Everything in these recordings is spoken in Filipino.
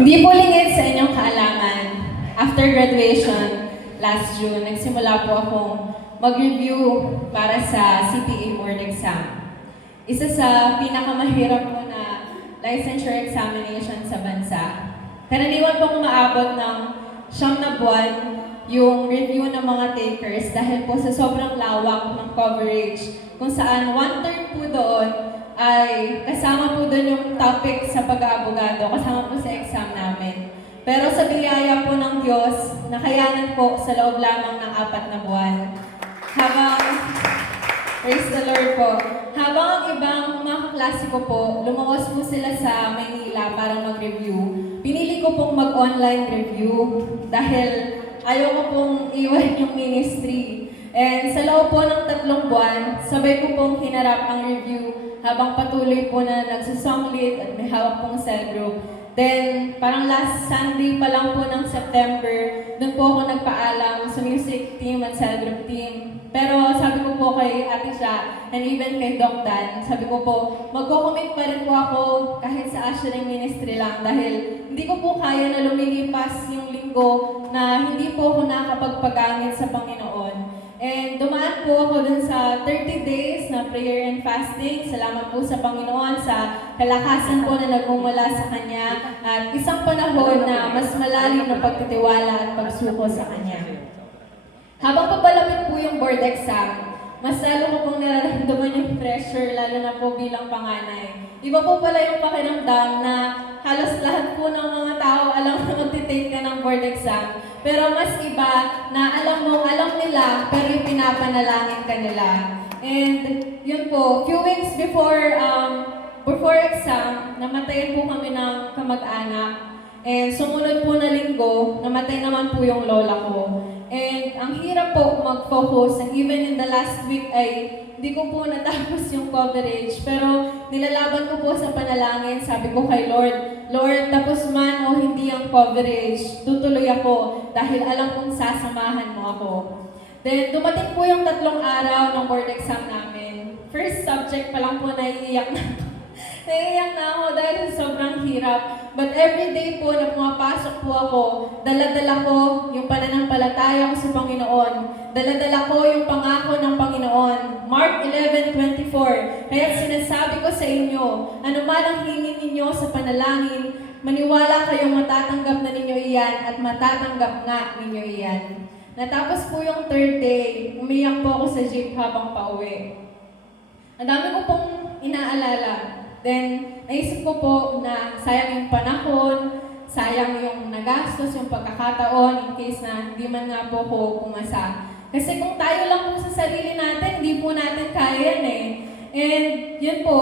Hindi po lingid sa inyong kaalaman. After graduation, last June, nagsimula po akong mag-review para sa CPA board exam. Isa sa pinakamahirap po na licensure examination sa bansa. Karaniwan po umaabot ng 9 buwan yung review ng mga takers dahil po sa sobrang lawak ng coverage kung saan 1/3 po doon ay kasama po doon yung topic sa pag-aabogado, kasama po sa exam namin. Pero sa biyaya po ng Diyos, nakayanan po sa loob lamang ng 4 na buwan. Praise the Lord po. Habang ang ibang mga kaklase ko po, lumawas po sila sa Maynila para mag-review. Pinili ko pong mag-online review dahil ayaw ko pong iwan yung ministry. And sa loob po ng 3 buwan, sabay ko pong hinarap ang review habang patuloy po na nagsusong lead at may hawak pong cell group. Then, parang last Sunday pa lang po ng September, doon po ako nagpaalam sa music team at cell group team. Pero sabi ko po kay Ate Sha, and even kay Doc Dan, sabi ko po, magko-commit pa rin po ako kahit sa ushering ministry lang dahil hindi ko po kaya na lumilipas yung linggo na hindi po ako nakakapagpagamit sa Panginoon. And dumaan po ako dun sa 30 days na prayer and fasting. Salamat po sa Panginoon sa kalakasan po na nagmumula sa Kanya at isang panahon na mas malalim na pagtitiwala at pagsuko sa Kanya. Habang papalapit po yung board exam, mas lalo ko pong nararamdaman yung pressure, lalo na po bilang panganay. Iba po pala yung pakiramdam na halos lahat po ng mga tao alam na magtitake ka ng board exam. Pero mas iba na alam nila, pero yung pinapanalangin ka nila. And yun po, few weeks before exam, namatayan po kami ng kamag-anak. And sumunod po na linggo, namatay naman po yung lola ko. And ang hirap po mag-focus, and even in the last week ay hindi ko po natapos yung coverage. Pero nilalaban ko po sa panalangin, sabi ko kay Lord, Lord, tapos man o hindi ang coverage, tutuloy ako dahil alam kong sasamahan mo ako. Then dumating po yung 3 araw ng board exam namin. First subject pa lang po naiiyak na ako. Naiiyak na ako dahil sobrang hirap. But every day po na pumapasok po ako, dala-dala ko yung pananampalataya ko sa Panginoon. Dala-dala ko yung pangako ng Panginoon. Mark 11:24. Kaya sinasabi ko sa inyo, anuman ang hingin ninyo sa panalangin, maniwala kayong matatanggap na ninyo iyan at matatanggap nga ninyo iyan. Natapos po yung 3rd day, umiyak po ako sa jeep habang pauwi. Ang dami ko pong inaalala. Then, naisip ko po na sayang yung panahon, sayang yung nagastos, yung pagkakataon, in case na hindi man nga po ko pumasa. Kasi kung tayo lang po sa sarili natin, hindi po natin kaya yan eh. And yun po,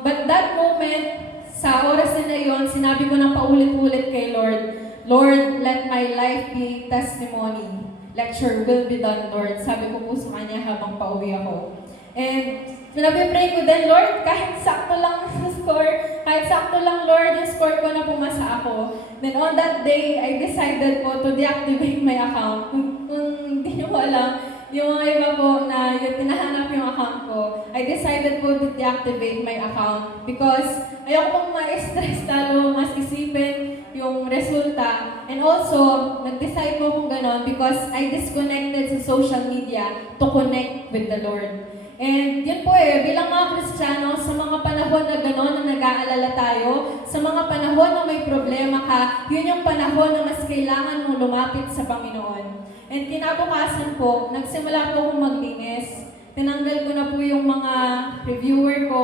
but that moment, sa oras na yun, sinabi ko ng paulit-ulit kay Lord, Lord, let my life be testimony. Let your will be done, Lord. Sabi ko po sa Kanya habang pauwi ako. And pinag-pray ko din, Lord, kahit sakto lang sa score, kahit sakto lang, Lord, yung score ko na pumasa ako. Then on that day, I decided po to deactivate my account. Kung hindi nyo alam, yung mga iba po na yung tinahanap yung account ko, I decided po to deactivate my account because ayoko pong ma-stress talo, mas isipin yung resulta. And also, nag-decide po kung ganon because I disconnected sa social media to connect with the Lord. And yun po bilang mga Kristiyano, sa mga panahon na gano'n na nag-aalala tayo, sa mga panahon na may problema ka, yun yung panahon na mas kailangan mong lumapit sa Panginoon. And kinabukasan po, nagsimula po akong maglinis. Tinanggal ko na po yung mga reviewer ko.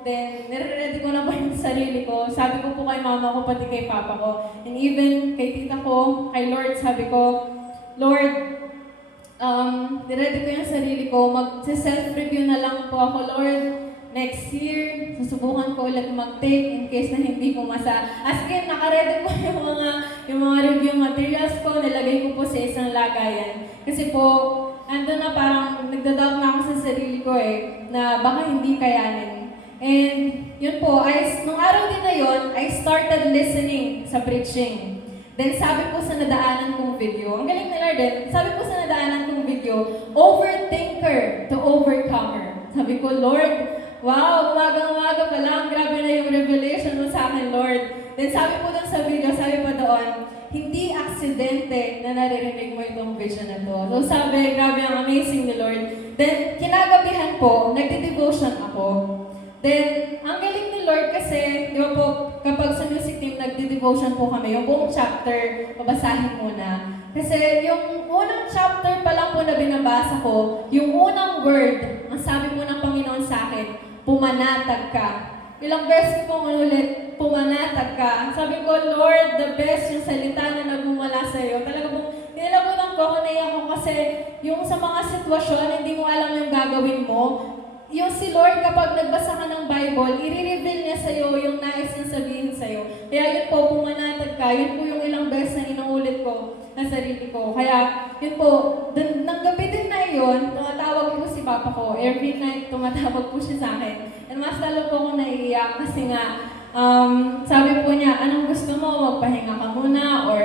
Then, nire-ready ko na po yung sarili ko. Sabi ko po kay mama ko, pati kay papa ko. And even kay tita ko, kay Lord, sabi ko, Lord, niready ko yung sarili ko, mag-self-review na lang po ako, Lord, next year, susubukan ko ulit mag-take in case na hindi pumasa. As in, naka-ready po yung mga review materials ko, nilagay ko po sa isang lagayan. Kasi po, ando na parang nagdadoubt na ako sa sarili ko na baka hindi kayanin. And yun po, nung araw din na yun, I started listening sa preaching. Then sabi po sa nadaanan kong video, ang galing nila din, sabi po sa nadaanan kong video, overthinker to overcomer. Sabi ko, Lord, wow, umagang-umaga pa lang, grabe na yung revelation mo sa akin, Lord. Then sabi po dun sa video, sabi po doon, hindi aksidente na naririnig mo itong vision na to. So sabi, grabe ang amazing ni Lord. Then kinagabihan po, nagde-devotion ako. Then, ang galing ni Lord kasi, di ba po, kapag sa music team, nagde-devotion po kami, yung buong chapter, babasahin muna. Kasi yung unang chapter pa lang po na binabasa ko, yung unang word, ang sabi po ng Panginoon sa akin, pumanatag ka. Ilang beses ko pong ulit, pumanatag ka. Sabi ko, Lord, the best yung salita na nagmumula sa iyo. Talaga pong, nilabunan ko, naiyak ko kasi yung sa mga sitwasyon, hindi mo alam yung gagawin mo. Yung si Lord, kapag nagbasa ka ng Bible, i-reveal niya sa'yo yung nais niya sabihin sa'yo. Kaya yun po, pumanatag ka. Yun po yung ilang beses na inuulit ko na sarili ko. Kaya, yun po, ng gabi din na yun, tumatawag po si Papa ko. Every night, tumatawag po siya sa akin. And mas lalo po ako naiiyak kasi nga, sabi po niya, anong gusto mo? Magpahinga ka muna or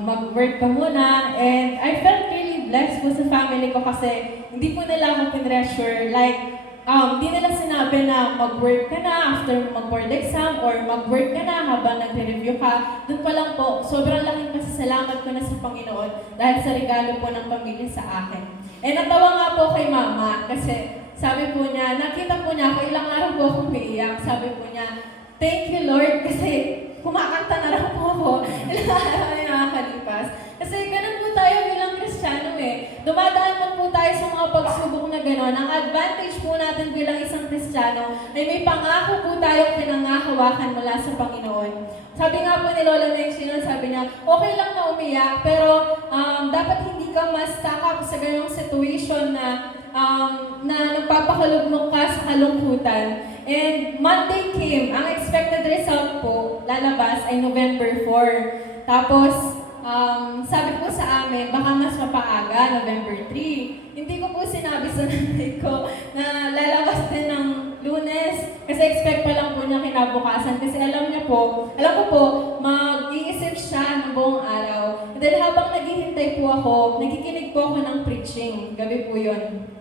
mag-work ka muna. And I felt really blessed po sa family ko kasi hindi po nila ako pinressure. Like, hindi nila sinabi na mag-work ka na after mag-board exam or mag-work ka na habang nagre-review ka. Doon pa lang po, sobrang laking pasasalamat ko na sa Panginoon dahil sa regalo po ng pamilya sa akin. And natawa nga po kay Mama kasi sabi po niya, nakita po niya ako, ilang araw po akong umiiyak. Sabi po niya, thank you Lord kasi kumakanta na lang po ako. Ilang araw na nakakalipas. Kasi ganun po tayo bilang Kristiyano eh. Dumadaan man po tayo sa mga pagsubok na gano'n. Ang advantage po natin bilang isang Kristiyano ay may pangako po tayong pinangahawakan mula sa Panginoon. Sabi nga po ni Lola Menchino, sabi niya, okay lang na umiyak, pero dapat hindi ka ma-stuck up sa ganong situation na nagpapakalugmok ka sa kalungkutan. And Monday came, ang expected result po, lalabas ay November 4. Tapos, sabi po sa amin, baka mas mapaaga, November 3. Hindi ko po sinabi sa nanay ko na lalabas din ng Lunes. Kasi expect pa lang po niya kinabukasan. Kasi alam ko po, mag-iisip siya ng buong araw. And then habang naghihintay po ako, nakikinig po ako ng preaching. Gabi po yun.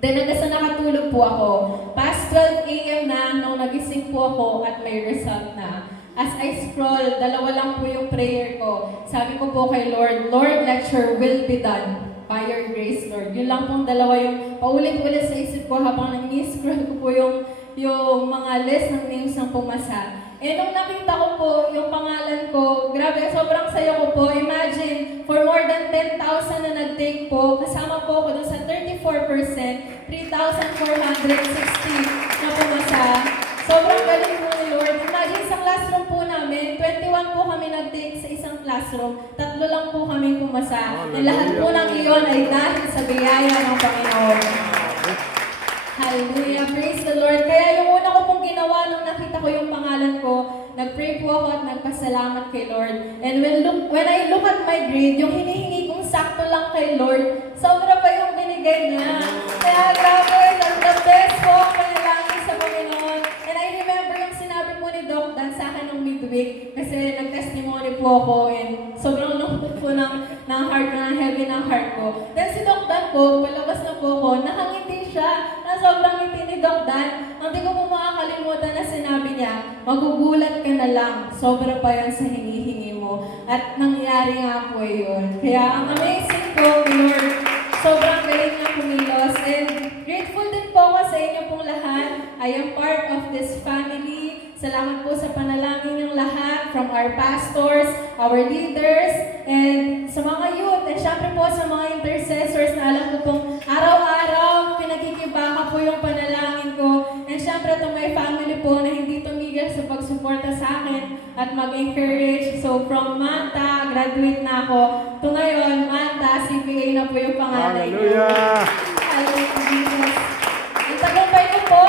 Then hanggang sa nakatulog po ako. Past 12 a.m. na nung nagising po ako at may result na. As I scroll, dalawa lang po yung prayer ko. Sabi ko po kay Lord, Lord, let your will be done by your grace, Lord. Yun lang pong dalawa yung paulit-ulit sa isip ko habang nag-scroll ko po yung mga list ng names ng pumasa. Eh, nung nakita ko po yung pangalan ko, grabe, sobrang saya ko po. Imagine, for more than 10,000 na nag-take po, kasama po ako dun sa 34%, 3,460 na pumasa. Sobrang galing po ni Lord. Imagine, sa classroom po namin, 21 po kami nag-take sa isang classroom, 3 lang po kami pumasa. At lahat po ng iyon ay dahil sa biyaya ng Panginoon. Hallelujah. Praise the Lord. Kaya yung una ko pong ginawa nung nakita ko yung pangalan ko, nag-pray po ako at nagpasalamat kay Lord. And when I look at my grade, yung hinihingi kong sakto lang kay Lord, sobra pa yung binigay niya. Kaya grabe, the best po ang panalangin sa Panginoon. And I remember yung sinabi po ni Doc Dan sa akin nung midweek, kasi nag-testimony po ako and sobrang lungkot po ng heart ko, ng heavy ng heart ko. Then si Doc Dan po, palabas na po ako, nakangiti siya, na sobrang ngiti ni Doc Dan. Hindi ko po makakalimutan na sinabi niya, magugulat ka na lang, sobra pa yan sa hinihingi mo. At nangyari nga po yun. Kaya ang amazing po, Lord, sobrang galing na kumilos. And grateful din po ako sa inyo pong lahat. I am part of this family. Salamat po sa panalangin ng lahat, from our pastors, our leaders, and sa mga youth, and syempre po sa mga intercessors na alam ko pong araw-araw pinagkikibaka po yung panalangin ko. And syempre to my family po na hindi tumigil sa pagsuporta sa akin at mag-encourage. So from Manta, graduate na ako. To ngayon, Manta, CPA na po yung pangalan ko. Hallelujah! Hallelujah, Jesus. Ang tagumpay ko po,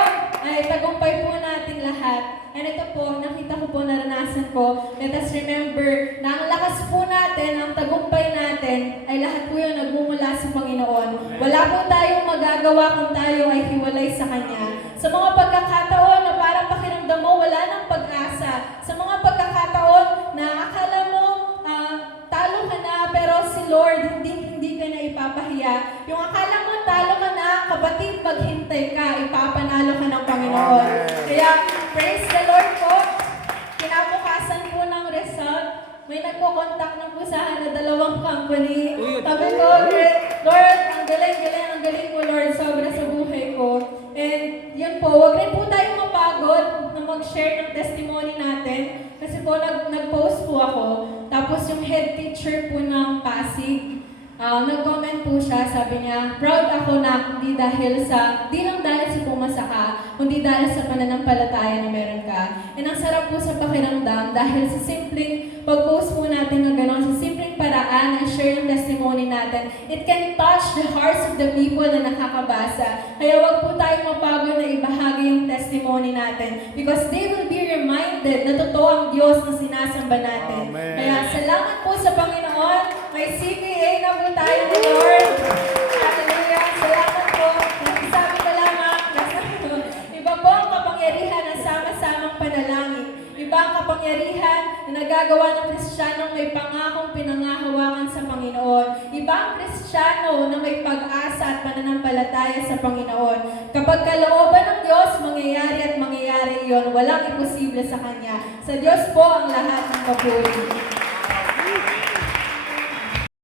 ay tagumpay po natin lahat. And ito po, nakita ko po, naranasan ko. Let us remember na ang lakas po natin, ang tagumpay natin, ay lahat po yung nagmumula sa Panginoon. Wala po tayong magagawa kung tayo ay hiwalay sa Kanya. Sa mga pagkakataon na parang pakiramdam mo, wala nang pag-asa. Sa mga pagkakataon na akala mo, talo ka na, pero si Lord, hindi ka na ipapahiya. Yung akala mo, talo ka na, kapatid, maghintay ka, ipapanalo ka ng Panginoon. Kaya, praise the Lord po. Kinabukasan may nagpo-contact na po sa akin na 2 company. Uy, Sabi ko, Lord, ang galing mo, Lord, sobra sa buhay ko. And yun po, wag rin po tayong mapagod na mag-share ng testimony natin. Kasi po, nag-post po ako. Tapos yung head teacher po ng Pasig, nag-comment po siya, sabi niya, proud ako na di lang dahil sa pumasa ka, kundi dahil sa pananampalataya na meron ka. And ang sarap po sa pakiramdam dahil sa simpleng pag-post po natin ng gano'n, sa simpleng paraan na share yung testimony natin, it can touch the hearts of the people na nakakabasa. Kaya wag po tayong mapagod na ibahagi yung testimony natin because they will be reminded na totoo ang Diyos na sinasamba natin. Amen. Kaya salamat po sa Panginoon. May CPA na po tayo ni Lord. Hallelujah. Salamat po. Sabi ka lamang, iba po ang kapangyarihan ng sama-samang panalangin. Iba ang kapangyarihan na nagagawa ng Kristiyanong may pangakong pinangahawakan sa Panginoon. Iba ang Kristiyano na may pag-asa at pananampalataya sa Panginoon. Kapag kalooban ng Diyos, mangyayari at mangyayari iyon. Walang imposible sa Kanya. Sa Diyos po ang lahat ng papuri.